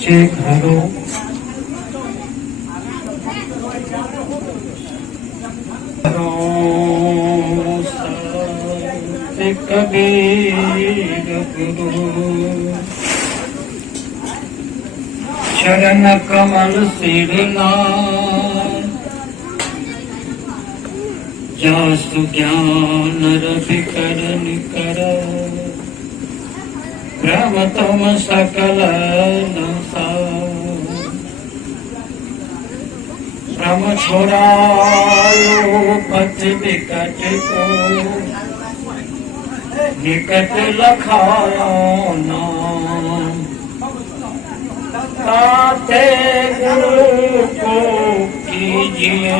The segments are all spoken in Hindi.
चेक हरो कबीर गुरु चरण कमल सिरना जासु ज्ञान रवि करन कर प्रमतम सकल भ्रम छोड़ायो पथ विकट को निकट लखायो नाम ताते गुरु को कीजिए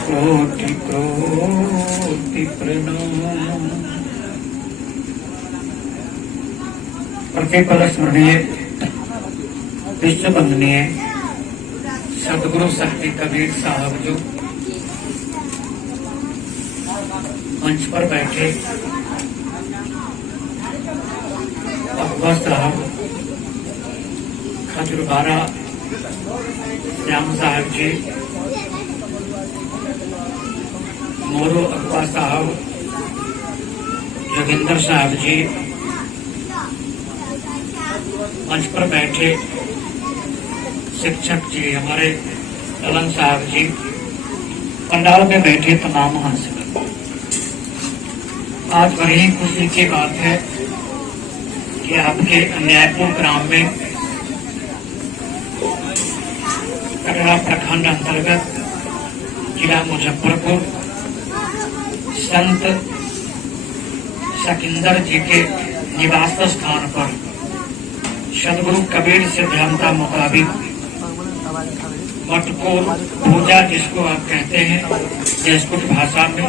कोटि कोटि प्रणाम। प्रतिपल स्मरणीय विश्व वंदनीय सदगुरु शक्ति कबीर साहब जो मंच पर बैठे, अकबर साहब, खजूरबारा श्याम साहब जी, मोरू अकबर साहब, जोगिंदर साहब जी, मंच पर बैठे शिक्षक जी, हमारे तलन साहब जी, पंडाल में बैठे तमाम हासिल। आज बड़ी खुशी की बात है कि आपके न्यायपुर ग्राम में कटरा प्रखंड अंतर्गत जिला मुजफ्फरपुर संत सकिंदर जी के निवास स्थान पर सदगुरु कबीर सिद्धांता मुताबिक मटकोर पूजा जिसको आप कहते हैं संस्कृत भाषा में,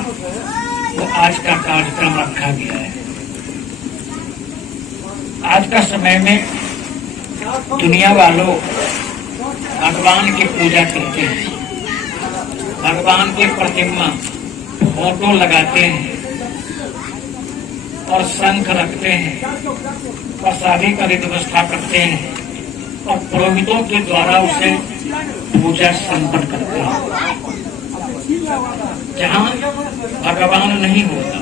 वो आज का कार्यक्रम रखा गया है। आज का समय में दुनिया वालों भगवान की पूजा करते हैं, भगवान की प्रतिमा फोटो लगाते हैं और शंख रखते हैं, प्रसादी का व्यवस्था करते हैं और पुरोहितों के द्वारा उसे पूजा संपन्न करते हैं। जहाँ भगवान नहीं होता,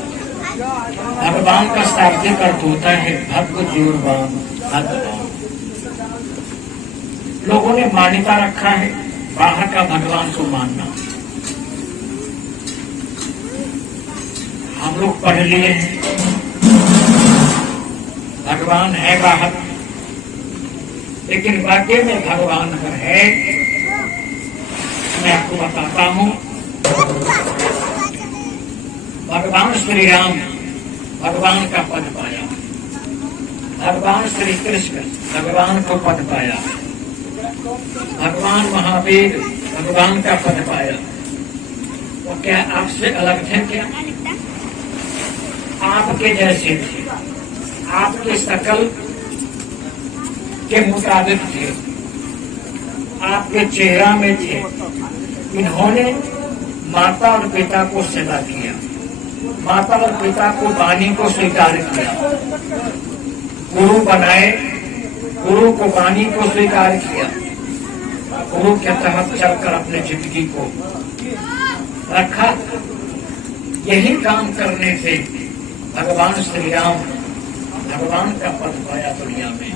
भगवान का शाब्दिक अर्थ होता है भगव जोरवान भगवान। लोगों ने मान्यता रखा है बाहर का भगवान को मानना। हम लोग पढ़ लिए हैं भगवान है बाहर, लेकिन वाकई में भगवान अगर है, मैं आपको बताता हूं। भगवान श्री राम भगवान का पद पाया, भगवान श्री कृष्ण भगवान को पद पाया, भगवान महावीर भगवान का पद पाया। वो क्या आपसे अलग थे? क्या आपके जैसे थे, आपके शकल के मुताबिक थे, आपके चेहरा में थे। इन्होंने माता और पिता को सेवा किया, माता और पिता को वाणी को स्वीकार किया, गुरु बनाए, गुरु को वाणी को स्वीकार किया, गुरु के तहत चलकर अपने जिंदगी को रखा। यही काम करने से भगवान श्री राम भगवान का पद पाया दुनिया में,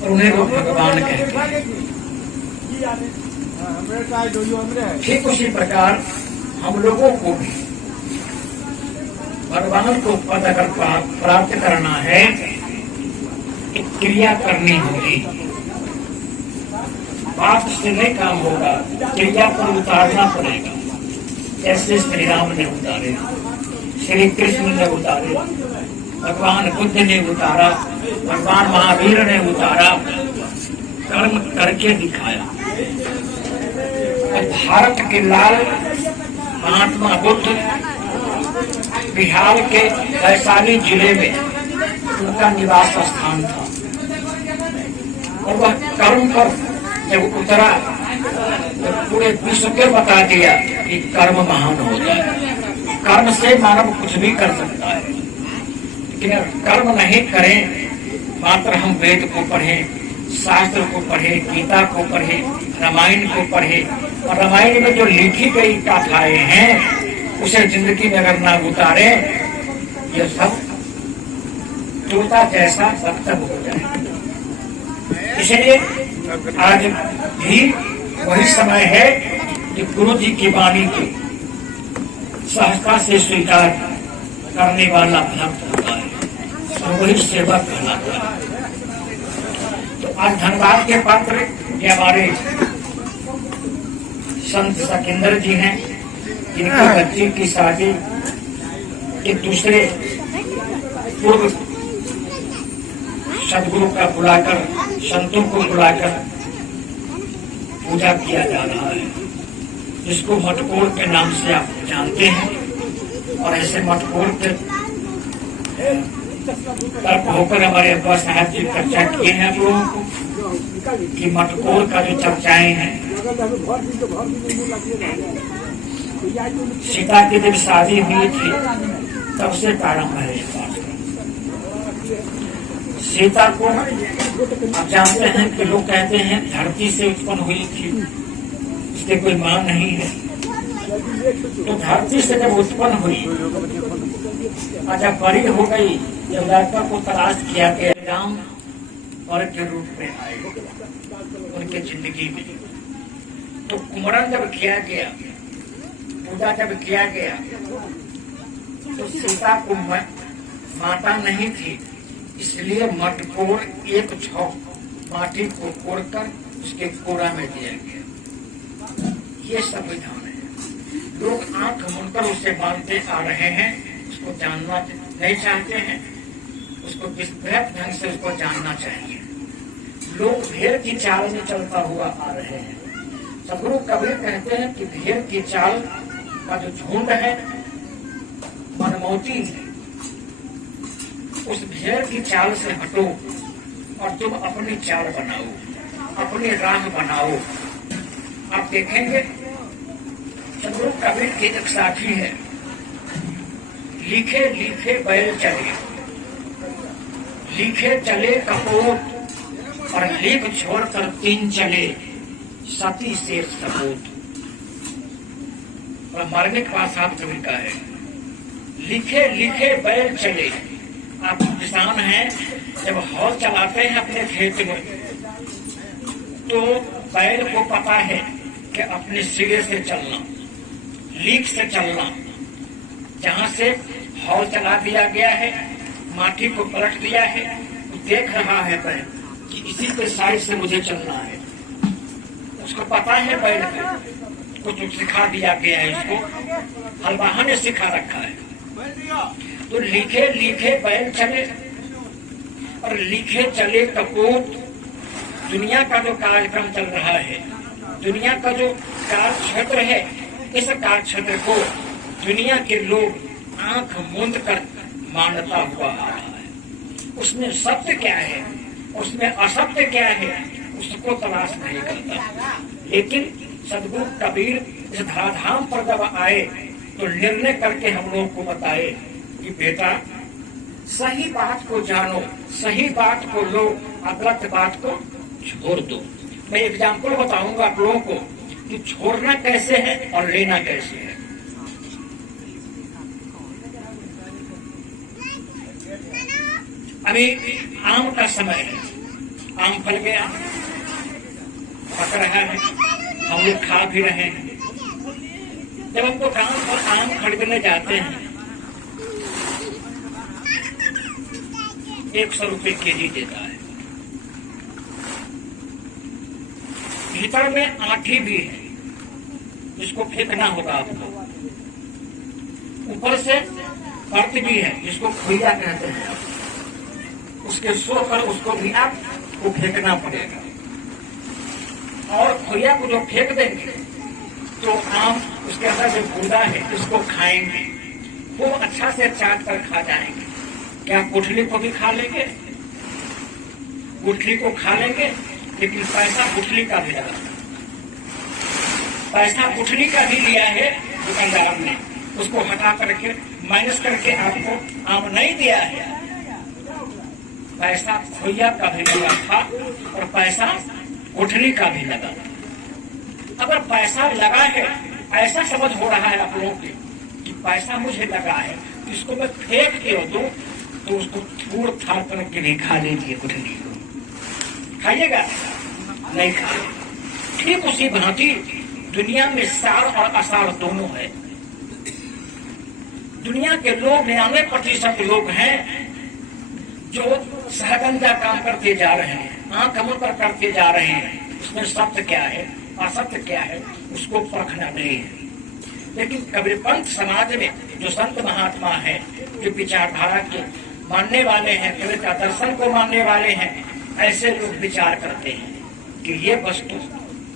और उन्हें लोग भगवान कहते हैं। ठीक उसी प्रकार हम लोगों को भी भगवान को पद अगर प्राप्त करना है, एक क्रिया करनी होगी। बात से नहीं काम होगा, क्रिया पर उतारना पड़ेगा। ऐसे श्री राम ने उतारे, श्री कृष्ण ने उतारे, भगवान बुद्ध ने उतारा, भगवान महावीर ने उतारा, कर्म करके दिखाया। भारत के लाल महात्मा बुद्ध बिहार के वैशाली जिले में उनका निवास स्थान था, और वह कर्म पर जब उतरा तो पूरे विश्व को बता दिया कि कर्म महान होता है। कर्म से मानव कुछ भी कर सकता है, लेकिन कर्म नहीं करें, मात्र हम वेद को पढ़ें, शास्त्र को पढ़े, गीता को पढ़े, रामायण को पढ़े और रामायण में जो लिखी गई कथाएं हैं उसे जिंदगी में अगर ना उतारे, ये सब तोता जैसा बख्तर हो जाए। इसलिए आज भी वही समय है कि गुरु जी की वाणी की सहजता से स्वीकार करने वाला भक्त होता है, तो वही सेवक कहलाता है। तो आज धनबाद के पात्र ये हमारे संत सकिंदर जी हैं, जिनकी बच्ची की शादी एक दूसरे पूर्व सदगुरु का बुलाकर, संतों को बुलाकर पूजा किया जा रहा है, जिसको मटकोर के नाम से आप जानते हैं। और ऐसे मटकोर के तर्क होकर हमारे अब्बा साहब जी चर्चा किए हैं आप लोगों को कि मटकोर का जो चर्चाएं हैं, सीता की जब शादी हुई थी तब से प्रारंभ है। सीता को आप जानते हैं कि लोग कहते हैं धरती से उत्पन्न हुई थी, इसके कोई मां नहीं है। तो धरती से जब उत्पन्न हुई और जब बड़ी हो गई, जब लड़का को तलाश किया गया, राम और के रूप में आए उनके जिंदगी में। तो कुमरन जब किया गया, पूजा जब किया गया, तो सीता को माता नहीं थी, इसलिए मटकोर एक छौक माटी को कोड़कर उसके कोड़ा में दिया गया। ये संविधान है। लोग आंख मुड़कर उसे मानते आ रहे हैं, उसको जानना नहीं चाहते हैं, उसको विस्तृत ढंग से उसको जानना चाहिए। लोग भेड़ की चाल में चलता हुआ आ रहे हैं। सदगुरु कबीर कहते हैं कि भेड़ की चाल का जो झुंड है मनमौती है, उस भेड़ की चाल से हटो और तुम अपनी चाल बनाओ, अपनी राह बनाओ। आप देखेंगे सदगुरु कबीर की एक साखी है, लिखे लिखे बैल चले, लिखे चले कपोत और लिख छोड़कर तीन चले, सती शेर सपूत। और मार्मिक भाषा कबीर का है, लिखे लिखे बैल चले। आप किसान हैं, जब हौल चलाते हैं अपने खेत में, तो बैल को पता है कि अपने सिरे से चलना, लीक से चलना, जहां से हौल चला दिया गया है, माटी को पलट दिया है, देख रहा है बैल कि इसी के साइड से मुझे चलना है। उसको पता है बैल को कुछ सिखा दिया गया है, उसको हलवाहा ने सिखा रखा है। तो लिखे लिखे बैल चले और लिखे चले कपूत। दुनिया का जो कार्यक्रम चल रहा है, दुनिया का जो कार्य क्षेत्र है, इस कार्य क्षेत्र को दुनिया के लोग आंख मूंद कर मानता हुआ आ रहा है। उसमें सत्य क्या है, उसमें असत्य क्या है, उसको तलाश नहीं करता। लेकिन सदगुरु कबीर इस धराधाम पर जब आए तो निर्णय करके हम लोगों को बताए कि बेटा सही बात को जानो, सही बात को लो, गलत बात को छोड़ दो। मैं एग्जाम्पल बताऊंगा आप लोगों को कि छोड़ना कैसे है और लेना कैसे है। अभी आम का समय है, आम फल गया, पक रहा है, हम लोग खा भी रहे हैं। जब हम दुकान पर आम खरीदने जाते हैं, 100 रुपए केजी देता है। भीतर में आठी भी है, जिसको फेंकना होगा आपको। ऊपर से पर्त भी है, जिसको खोइया कहते हैं। उसके सोकर उसको भी आपको फेंकना पड़ेगा। और खोइया को जो फेंक देंगे तो आम उसके अंदर जो गूदा है उसको खाएंगे, वो अच्छा से चाट कर खा जाएंगे। क्या गुठली को भी खा लेंगे? गुठली को खा लेंगे, लेकिन पैसा गुठली का भी लगा। पैसा गुठली का भी लिया है दुकानदार ने, उसको हटा करके माइनस करके आपको आम नहीं दिया है। पैसा खोया का भी लगा था और पैसा उठने का भी लगा। अगर पैसा लगा है, ऐसा समझ हो रहा है आप लोगों कि पैसा मुझे लगा है, तो इसको मैं फेंक के दूं तो उसको थोड़ थाड़ करके नहीं खा लीजिए, गुठली खाइएगा नहीं खा। ठीक उसी भांति दुनिया में सार और असार दोनों है। दुनिया के लोग 99% लोग हैं जो सहगंजा काम करते जा रहे हैं, आंख मुंह पर करते जा रहे हैं। उसमें सत्य क्या है, असत्य क्या है, उसको परखना नहीं है। लेकिन कबीरपंथ समाज में जो संत महात्मा है, जो विचारधारा के मानने वाले हैं, कबीर का दर्शन को मानने वाले हैं, ऐसे लोग विचार करते हैं कि ये वस्तु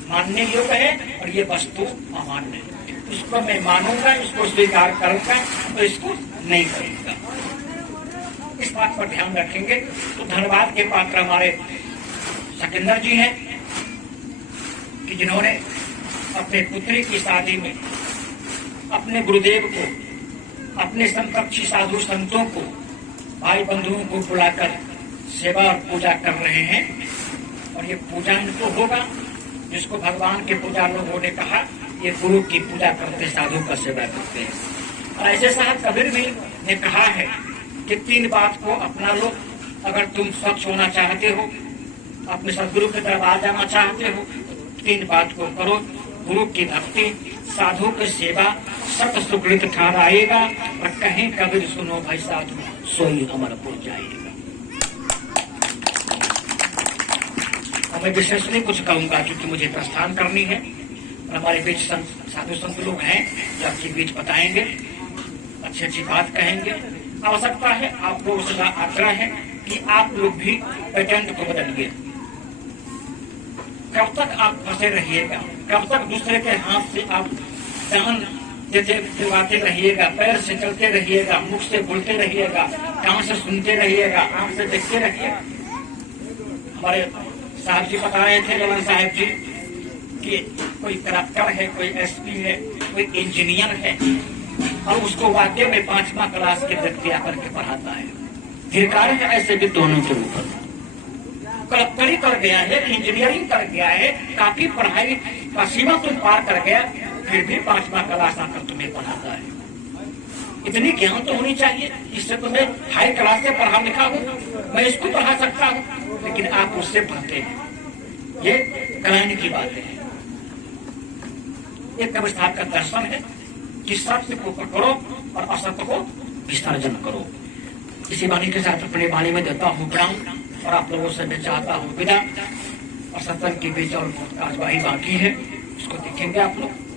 मानने योग्य है और ये वस्तु अमान्य है। इसको मैं मानूंगा, इसको स्वीकार करूंगा, तो इसको नहीं करूंगा। इस बात पर ध्यान रखेंगे तो धन्यवाद के पात्र हमारे सकिंदर जी हैं कि जिन्होंने अपने पुत्री की शादी में अपने गुरुदेव को, अपने समकक्षी साधु संतों को, भाई बंधुओं को बुलाकर सेवा और पूजा कर रहे हैं। और ये पूजा इनको होगा जिसको भगवान के पूजा लोगों ने कहा, ये गुरु की पूजा करते, साधु का सेवा करते हैं। और ऐसे साथ कबीर भी ने कहा है कि 3 बात को अपना लो। अगर तुम स्वच्छ होना चाहते हो, अपने सदगुरु के दरबार जाना चाहते हो, 3 बात को करो। गुरु की भक्ति, साधु की सेवा, सत सुकृत ठहराएगा। और कहीं कबीर सुनो भाई साधु, सोई अमर हो जाएगा। और मैं विशेष नहीं कुछ कहूंगा क्योंकि मुझे प्रस्थान करनी है। और हमारे बीच साधु संत लोग हैं जो आपके बीच बताएंगे, अच्छी अच्छी बात कहेंगे। आवश्यकता है, आप लोगों से आग्रह है कि आप लोग भी पेटेंट को बदलिए। कब तक आप फंसे रहिएगा, कब तक दूसरे के हाथ से आप जान देते दिलवाते रहिएगा, पैर से चलते रहिएगा, मुख से बोलते रहिएगा, कान से सुनते रहिएगा, आंख से देखते रहिएगा। हमारे साहब जी बता रहे थे, ललन साहब जी, कि कोई कलेक्टर है, कोई एसपी है, कोई इंजीनियर है और उसको वाकई में 5वां क्लास के व्यक्ति आकर के पढ़ाता है। धिक्कार है ऐसे विद्वानों के ऊपर। कलेक्टरी कर गया है, इंजीनियरिंग कर गया है, काफी पढ़ाई का सीमा तुम पार कर गया, फिर भी 5वां क्लास आकर तुम्हें पढ़ाता है। इतनी ज्ञान तो होनी चाहिए। इससे तो मैं हाई क्लास से पढ़ा लिखा हूँ, मैं इसको पढ़ा सकता हूँ, लेकिन आप उससे पढ़ते हैं। ये कलाने की बात है। एक कबीर साहब का दर्शन है कि सत्य को पकड़ो और असत्य को विसर्जन करो। इसी वाणी के साथ अपने वाणी में देता हूँ विराम और आप लोगों से मैं चाहता हूँ विदा। और सत्संग के बीच और कार्यवाही बाकी है, उसको देखेंगे आप लोग।